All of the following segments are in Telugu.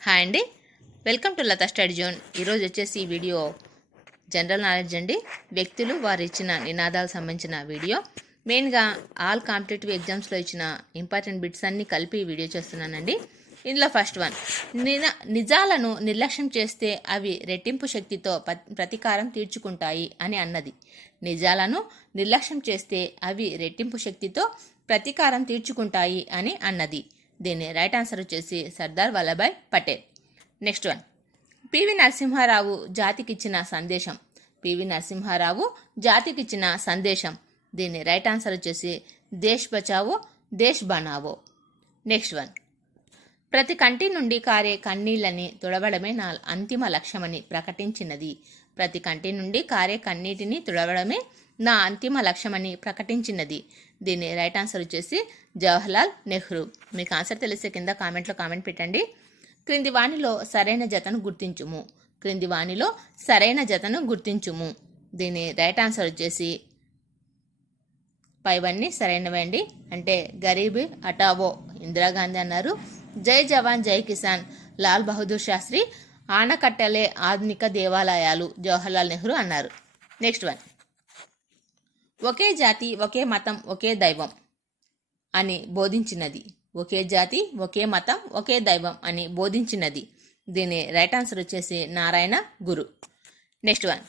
హాయ్ అండి, welcome to Latha study zone. ఈరోజు వచ్చేసి ఈ వీడియో జనరల్ నాలెడ్జ్ అండి. వ్యక్తులు వారు ఇచ్చిన నినాదాలకు సంబంధించిన వీడియో. మెయిన్గా ఆల్ కాంపిటేటివ్ ఎగ్జామ్స్లో ఇచ్చిన ఇంపార్టెంట్ బిట్స్ అన్నీ కలిపి ఈ వీడియో చేస్తున్నానండి. ఇందులో ఫస్ట్ వన్, నిజాలను నిర్లక్ష్యం చేస్తే అవి రెట్టింపు శక్తితో ప్రతీకారం తీర్చుకుంటాయి అని అన్నది. నిజాలను నిర్లక్ష్యం చేస్తే అవి రెట్టింపు శక్తితో ప్రతీకారం తీర్చుకుంటాయి అని అన్నది. దీని రైట్ ఆన్సర్ వచ్చేసి Sardar Vallabhbhai Patel. Next one, PV Narasimha Rao జాతికిచ్చిన సందేశం. పివి నరసింహారావు జాతికిచ్చిన సందేశం. దీని రైట్ ఆన్సర్ వచ్చేసి దేశ్ బచావో దేశ్ బనావో. నెక్స్ట్ వన్, ప్రతి కంటి నుండి కారే కన్నీళ్ళని తుడవడమే నా అంతిమ లక్ష్యమని ప్రకటించినది. ప్రతి కంటి నుండి కారే కన్నీటిని తుడవడమే నా అంతిమ లక్ష్యమని ప్రకటించినది. దీని రైట్ ఆన్సర్ వచ్చేసి జవహర్లాల్ నెహ్రూ. మీకు ఆన్సర్ తెలిసే కింద కామెంట్లో కామెంట్ పెట్టండి. క్రింది వాణిలో సరైన జతను గుర్తించుము. క్రింది వాణిలో సరైన జతను గుర్తించుము. దీని రైట్ ఆన్సర్ వచ్చేసి పైవన్నీ సరైనవి అండి. అంటే గరీబీ హఠావో ఇందిరాగాంధీ అన్నారు. జై జవాన్ జై కిసాన్ లాల్ బహదూర్ శాస్త్రి. ఆనకట్టలే ఆధునిక దేవాలయాలు జవహర్లాల్ నెహ్రూ అన్నారు. నెక్స్ట్ వన్, ఒకే జాతి ఒకే మతం ఒకే దైవం అని బోధించినది. ఒకే జాతి ఒకే మతం ఒకే దైవం అని బోధించినది. దీని రైట్ ఆన్సర్ వచ్చేసి నారాయణ గురు. నెక్స్ట్ వన్,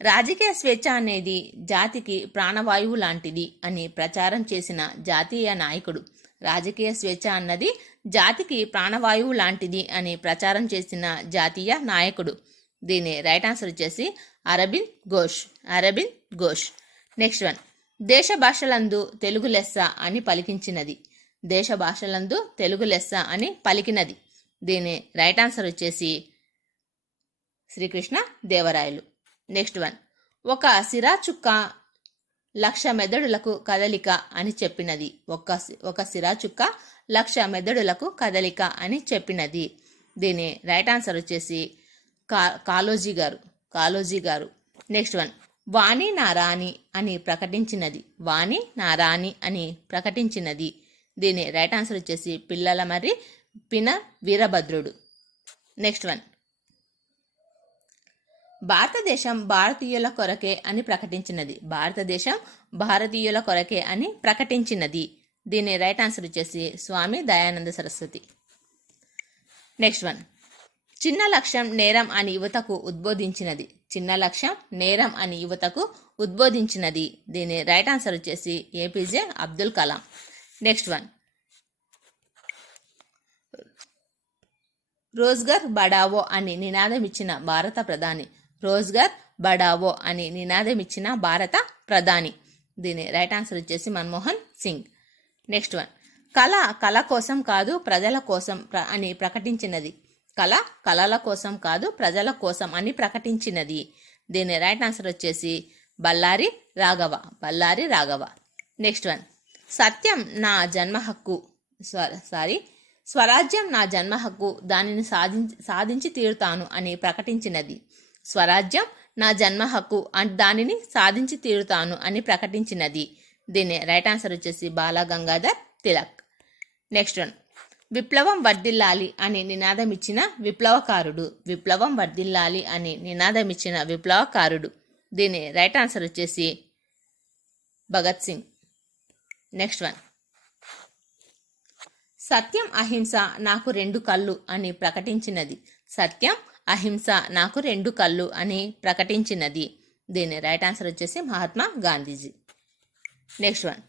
రాజకీయ స్వేచ్ఛ అనేది జాతికి ప్రాణవాయువు లాంటిది అని ప్రచారం చేసిన జాతీయ నాయకుడు. రాజకీయ స్వేచ్ఛ అన్నది జాతికి ప్రాణవాయువు లాంటిది అని ప్రచారం చేసిన జాతీయ నాయకుడు. దీని రైట్ ఆన్సర్ వచ్చేసి అరబింద్ ఘోష్. అరబింద్ ఘోష్. నెక్స్ట్ వన్, దేశ భాషలందు తెలుగు లెస్స అని పలికించినది. దేశ భాషలందు తెలుగు లెస్స అని పలికినది. దీని రైట్ ఆన్సర్ వచ్చేసి శ్రీకృష్ణ దేవరాయలు. నెక్స్ట్ వన్, ఒక సిరా చుక్క 1,00,000 మెదడులకు కదలిక అని చెప్పినది. ఒక సిరా చుక్క 1,00,000 మెదడులకు కదలిక అని చెప్పినది. దీని రైట్ ఆన్సర్ వచ్చేసి కాళోజీ గారు. కాళోజీ గారు. నెక్స్ట్ వన్, వాణి నా రాణి అని ప్రకటించినది. వాణి నా రాణి అని ప్రకటించినది. దీని రైట్ ఆన్సర్ వచ్చేసి పిల్లల మరి పిన వీరభద్రుడు. నెక్స్ట్ వన్, భారతదేశం భారతీయుల కొరకే అని ప్రకటించినది. భారతదేశం భారతీయుల కొరకే అని ప్రకటించినది. దీని రైట్ ఆన్సర్ వచ్చేసి స్వామి దయానంద సరస్వతి. నెక్స్ట్ వన్, చిన్న లక్ష్యం నేరం అని యువతకు ఉద్బోధించినది. చిన్న లక్ష్యం నేరం అని యువతకు ఉద్బోధించినది. దీని రైట్ ఆన్సర్ వచ్చేసి APJ Abdul Kalam. Next one, రోజ్గర్ బడావో అని నినాదం ఇచ్చిన భారత ప్రధాని. రోజ్గర్ బడావో అని నినాదం ఇచ్చిన భారత ప్రధాని. దీని రైట్ ఆన్సర్ వచ్చేసి మన్మోహన్ సింగ్. నెక్స్ట్ వన్, కళ కోసం కాదు ప్రజల కోసం అని ప్రకటించినది. కళల కోసం కాదు ప్రజల కోసం అని ప్రకటించినది. దీని రైట్ ఆన్సర్ వచ్చేసి బళ్ళారి రాఘవ. బళ్ళారి రాఘవ. నెక్స్ట్ వన్, సత్యం నా జన్మ హక్కు. స్వరాజ్యం నా జన్మ హక్కు, దానిని సాధించి తీరుతాను అని ప్రకటించినది. స్వరాజ్యం నా జన్మ హక్కు, దానిని సాధించి తీరుతాను అని ప్రకటించినది. దీని రైట్ ఆన్సర్ వచ్చేసి బాల గంగాధర్ తిలక్. నెక్స్ట్ వన్, విప్లవం వర్ధిల్లాలి అని నినాదం ఇచ్చిన విప్లవకారుడు. విప్లవం వర్ధిల్లాలి అని నినాదం ఇచ్చిన విప్లవకారుడు. దీని రైట్ ఆన్సర్ వచ్చేసి భగత్ సింగ్. నెక్స్ట్ వన్, సత్యం అహింస నాకు 2 కళ్ళు అని ప్రకటించినది. సత్యం అహింస నాకు 2 కళ్ళు అని ప్రకటించినది. దీని రైట్ ఆన్సర్ వచ్చేసి మహాత్మా గాంధీజీ. నెక్స్ట్ వన్,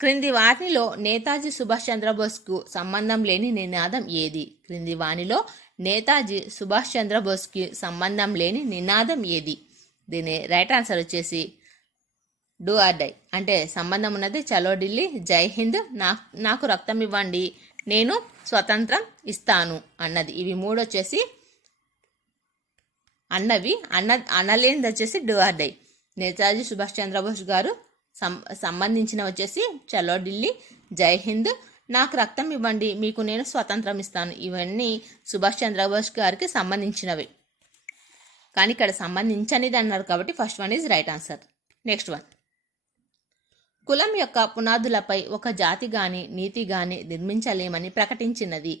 క్రింది వాణిలో నేతాజీ సుభాష్ చంద్రబోస్కు సంబంధం లేని నినాదం ఏది? క్రింది వాణిలో నేతాజీ సుభాష్ చంద్రబోస్కి సంబంధం లేని నినాదం ఏది? దీని రైట్ ఆన్సర్ వచ్చేసి డూ ఆర్ డై. అంటే సంబంధం ఉన్నది చలో ఢిల్లీ, జై హింద్, నాకు రక్తం ఇవ్వండి, నేను స్వతంత్రం ఇస్తాను అన్నది. ఇవి 3 వచ్చేసి అనలేనిది వచ్చేసి do or die. Netaji Subhash Chandrabose గారు సంబంధించిన వచ్చేసి చలో ఢిల్లీ, జై హింద్, నాకు రక్తం ఇవ్వండి, మీకు నేను స్వతంత్రం ఇస్తాను. ఇవన్నీ సుభాష్ చంద్రబోస్ గారికి సంబంధించినవి. కానీ ఇక్కడ సంబంధించనిది అన్నారు కాబట్టి first one is right answer. Next one, కులం యొక్క పునాదులపై ఒక జాతి గాని నీతి గాని నిర్మించలేమని ప్రకటించినది.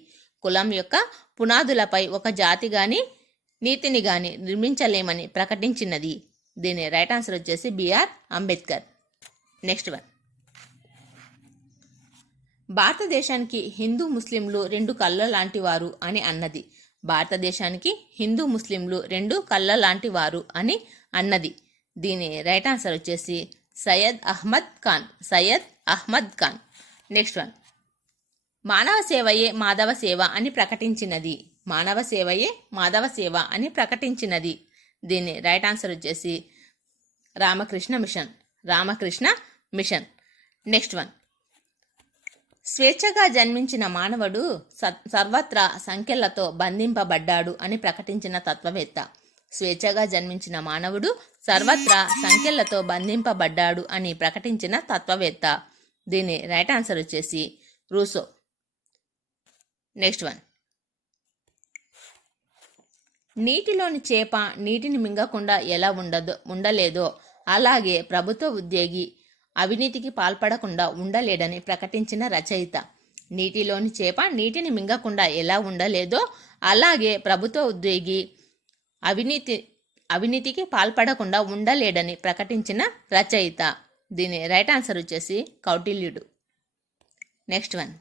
కులం యొక్క పునాదులపై ఒక జాతి గాని నీతిని గాని నిర్మించలేమని ప్రకటించినది. దీని రైట్ ఆన్సర్ వచ్చేసి బిఆర్ అంబేద్కర్. నెక్స్ట్ వన్, భారతదేశానికి హిందూ ముస్లింలు రెండు కళ్ళ లాంటి వారు అని అన్నది. భారతదేశానికి హిందూ ముస్లింలు రెండు కళ్ళ లాంటి వారు అని అన్నది. దీని రైట్ ఆన్సర్ వచ్చేసి సయ్యద్ అహ్మద్ ఖాన్. సయ్యద్ అహ్మద్ ఖాన్. నెక్స్ట్ వన్, మానవ సేవయే మాధవ సేవ అని ప్రకటించినది. మానవ సేవయే మాధవ సేవ అని ప్రకటించినది. దీని రైట్ ఆన్సర్ వచ్చేసి Ramakrishna mission. Ramakrishna mission. Next one, స్వేచ్ఛగా జన్మించిన మానవుడు సర్వత్రా సంఖ్యలతో బంధింపబడ్డాడు అని ప్రకటించిన తత్వవేత్త. స్వేచ్ఛగా జన్మించిన మానవుడు సర్వత్రా సంఖ్యలతో బంధింపబడ్డాడు అని ప్రకటించిన తత్వవేత్త. దీని రైట్ ఆన్సర్ వచ్చేసి రూసో. నెక్స్ట్ వన్, నీటిలోని చేప నీటిని మింగకుండా ఎలా ఉండలేదో అలాగే ప్రభుత్వ ఉద్యోగి అవినీతికి పాల్పడకుండా ఉండలేడని ప్రకటించిన రచయిత. నీటిలోని చేప నీటిని మింగకుండా ఎలా ఉండలేదో అలాగే ప్రభుత్వ ఉద్యోగి అవినీతికి పాల్పడకుండా ఉండలేడని ప్రకటించిన రచయిత. దీని రైట్ ఆన్సర్ వచ్చేసి కౌటిల్యుడు. నెక్స్ట్ వన్,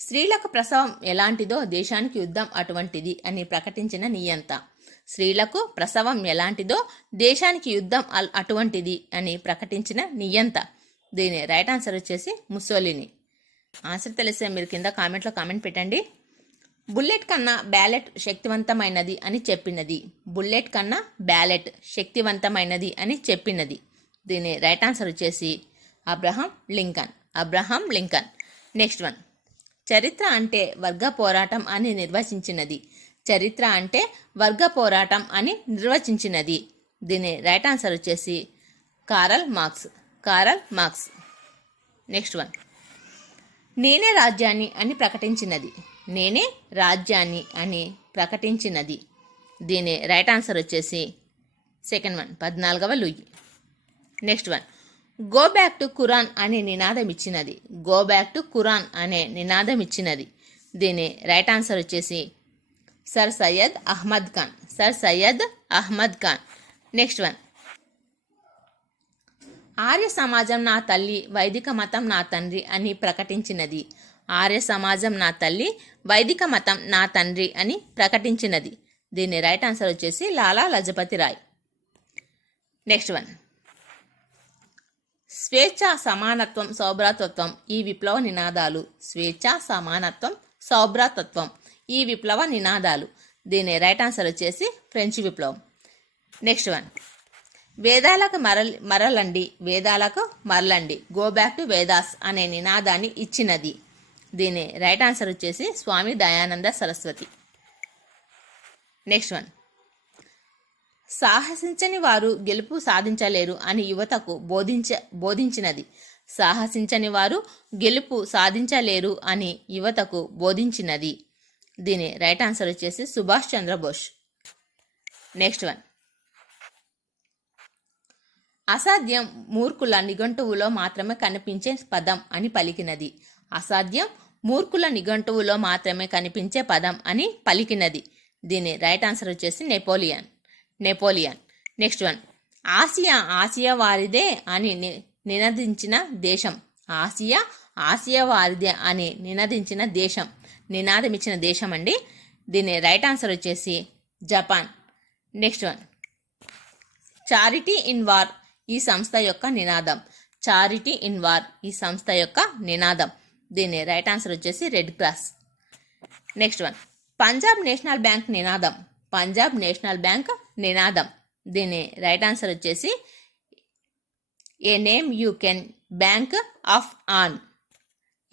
స్త్రీలకు ప్రసవం ఎలాంటిదో దేశానికి యుద్ధం అటువంటిది అని ప్రకటించిన నియంత. స్త్రీలకు ప్రసవం ఎలాంటిదో దేశానికి యుద్ధం అటువంటిది అని ప్రకటించిన నియంత. దీని రైట్ ఆన్సర్ వచ్చేసి ముస్సోలిని. ఆన్సర్ తెలిస్తే మీరు కింద కామెంట్లో కామెంట్ పెట్టండి. బుల్లెట్ కన్నా బ్యాలెట్ శక్తివంతమైనది అని చెప్పినది. బుల్లెట్ కన్నా బ్యాలెట్ శక్తివంతమైనది అని చెప్పినది. దీని రైట్ ఆన్సర్ వచ్చేసి Abraham Lincoln. Abraham Lincoln. Next one, చరిత్ర అంటే వర్గ పోరాటం అని నిర్వచించినది. చరిత్ర అంటే వర్గ పోరాటం అని నిర్వచించినది. దీని రైట్ ఆన్సర్ వచ్చేసి Karl Marx. Karl Marx. Next one, నేనే రాజ్యాన్ని అని ప్రకటించినది. నేనే రాజ్యాన్ని అని ప్రకటించినది. దీని రైట్ ఆన్సర్ వచ్చేసి సెకండ్ వన్, 14వ Louis. Next one, go back to Quran అనే నినాదం ఇచ్చినది. గో బ్యాక్ టు ఖురాన్ అనే నినాదం ఇచ్చినది. దీని రైట్ ఆన్సర్ వచ్చేసి sir Syed Ahmad Khan. Sir Syed Ahmad Khan. Next one, Arya సమాజం నా తల్లి, వైదిక మతం నా తండ్రి అని ప్రకటించినది. ఆర్య సమాజం నా తల్లి, వైదిక మతం నా తండ్రి అని ప్రకటించినది. దీని రైట్ ఆన్సర్ వచ్చేసి లాలా లజపతి రాయ్. నెక్స్ట్ వన్, స్వేచ్ఛ, సమానత్వం, సౌభ్రాతత్వం ఈ విప్లవ నినాదాలు. స్వేచ్ఛ, సమానత్వం, సౌభ్రాతత్వం ఈ విప్లవ నినాదాలు. దీని రైట్ ఆన్సర్ వచ్చేసి ఫ్రెంచ్ విప్లవం. నెక్స్ట్ వన్, వేదాలకు మరలండి, వేదాలకు మరలండి, గో బ్యాక్ టు వేదాస్ అనే నినాదాన్ని ఇచ్చినది. దీని రైట్ ఆన్సర్ వచ్చేసి స్వామి దయానంద సరస్వతి. నెక్స్ట్ వన్, సాహసించని వారు గెలుపు సాధించలేరు అని యువతకు బోధించినది. సాహసించని వారు గెలుపు సాధించలేరు అని యువతకు బోధించినది. దీని రైట్ ఆన్సర్ వచ్చేసి సుభాష్ చంద్రబోస్. నెక్స్ట్ వన్, అసాధ్యం మూర్ఖుల నిఘంటువులో మాత్రమే కనిపించే పదం అని పలికినది. అసాధ్యం మూర్ఖుల నిఘంటువులో మాత్రమే కనిపించే పదం అని పలికినది. దీని రైట్ ఆన్సర్ వచ్చేసి Napoleon. Napoleon. Next one, Asia వారిదే అని నినదించిన దేశం. ఆసియా వారిదే అని నినదించిన దేశం, నినాదమిచ్చిన దేశం అండి. దీని రైట్ ఆన్సర్ వచ్చేసి Japan. Next one, charity in war ఈ సంస్థ యొక్క నినాదం. చారిటీ ఇన్ వార్ ఈ సంస్థ యొక్క నినాదం. దీని రైట్ ఆన్సర్ వచ్చేసి Red Cross. Next one, Punjab National Bank నినాదం. పంజాబ్ నేషనల్ బ్యాంక్ నినాదం. దీని రైట్ ఆన్సర్ వచ్చేసి a name you can bank up on.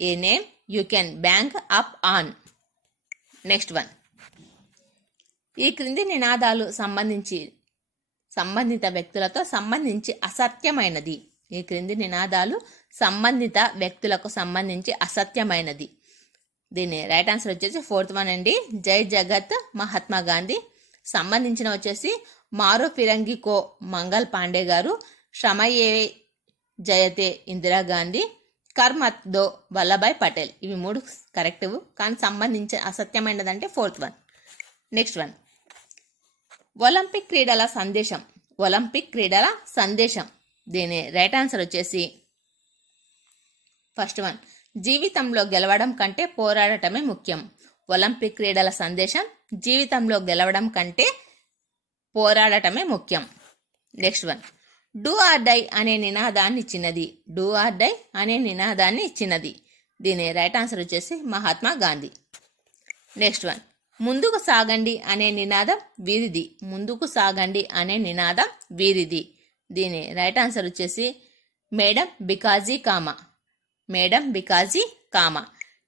A name you can bank up on. Next one, ఈ క్రింది నినాదాలు సంబంధిత వ్యక్తులతో సంబంధించి అసత్యమైనది. ఈ క్రింది నినాదాలు సంబంధిత వ్యక్తులకు సంబంధించి అసత్యమైనది. దీని రైట్ ఆన్సర్ వచ్చేసి ఫోర్త్ వన్ అండి, జై జగత్ మహాత్మా గాంధీ. సంబంధించిన వచ్చేసి మారో ఫిరంగి కో మంగల్ పాండే గారు, శ్రమయే జయతే ఇందిరాగాంధీ, కర్మత్ దో వల్లభాయ్ పటేల్. ఇవి 3 కరెక్టివ్, కానీ సంబంధించి అసత్యమైనదంటే 4th one. Next one, Olympic క్రీడల సందేశం. ఒలింపిక్ క్రీడల సందేశం. దీని రైట్ ఆన్సర్ వచ్చేసి ఫస్ట్ వన్, జీవితంలో గెలవడం కంటే పోరాడటమే ముఖ్యం. ఒలింపిక్ క్రీడల సందేశం, జీవితంలో గెలవడం కంటే పోరాడటమే ముఖ్యం. Next one, do or die అనే నినాదాన్ని ఇచ్చినది. డూ ఆర్ డై అనే నినాదాన్ని ఇచ్చినది. దీని రైట్ ఆన్సర్ వచ్చేసి మహాత్మా గాంధీ. నెక్స్ట్ వన్, ముందుకు సాగండి అనే నినాదం వీరిది. ముందుకు సాగండి అనే నినాదం వీరిది. దీని రైట్ ఆన్సర్ వచ్చేసి madam Bikaji comma. Madam Bikaji comma.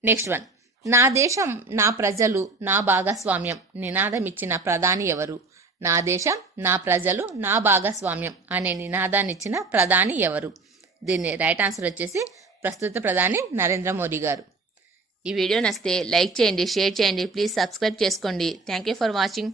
Next one, నా దేశం నా ప్రజలు నా భాగస్వామ్యం నినాదం ఇచ్చిన ప్రధాని ఎవరు? నా దేశం నా ప్రజలు నా భాగస్వామ్యం అనే నినాదాన్ని ఇచ్చిన ప్రధాని ఎవరు? దీన్ని రైట్ ఆన్సర్ వచ్చేసి ప్రస్తుత ప్రధాని నరేంద్ర మోదీ గారు. ఈ వీడియో నచ్చితే లైక్ చేయండి, షేర్ చేయండి, ప్లీజ్ సబ్స్క్రైబ్ చేసుకోండి. Thank you for watching.